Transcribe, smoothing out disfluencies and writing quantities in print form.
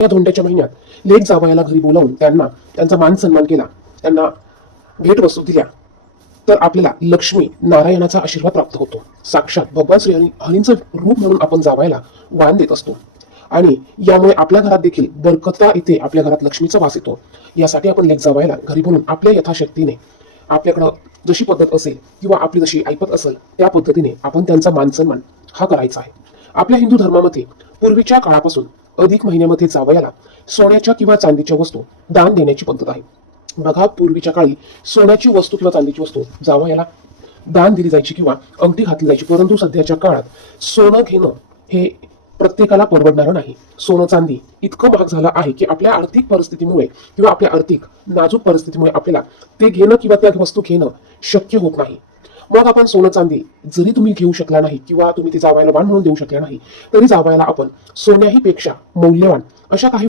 या धोंड्याच्या महिन्यात लेक जावयाला घरी बोलावून त्यांना त्यांचा मान सन्मान केला, त्यांना भेटवस्तू दिल्या, तर आपल्याला लक्ष्मी नारायणाचा आशीर्वाद प्राप्त होतो. साक्षात भगवान श्री हरींचं रूप म्हणून आपण जावयाला वाण देत असतो आणि यामुळे आपल्या घरात देखील बरकता येते, आपल्या घरात लक्ष्मीचा वास येतो. यासाठी आपण लेक जावयाला घरी बोलून आपल्या यथाशक्तीने, आपल्याकडं जशी पद्धत असेल किंवा आपली जशी ऐपत असेल त्या पद्धतीने आपण त्यांचा मान सन्मान हा करायचा आहे. आपल्या हिंदू धर्मामध्ये पूर्वीच्या काळापासून अधिक महिन्यामध्ये जावयाला सोन्याच्या किंवा चांदीच्या वस्तू दान देण्याची पद्धत आहे. बघा, पूर्वीच्या काळी सोन्याची वस्तू किंवा चांदीची वस्तू जावयाला दान दिली जायची किंवा अंगठी घातली जायची, परंतु सध्याच्या काळात सोनं घेणं हे प्रत्येकाला परवडणारं नाही. सोनं चांदी इतकं महाग झालं आहे की आपल्या आर्थिक परिस्थितीमुळे किंवा आपल्या आर्थिक नाजूक परिस्थितीमुळे आपल्याला ते घेणं किंवा त्या वस्तू घेणं शक्य होत नाही. मग आपण सोनं चांदी जरी तुम्ही घेऊ शकला नाही किंवा तुम्ही ती जावयाला वाण म्हणून देऊ शकला नाही, तरी जावयाला आपण सोन्याही पेक्षा मौल्यवान अशा काही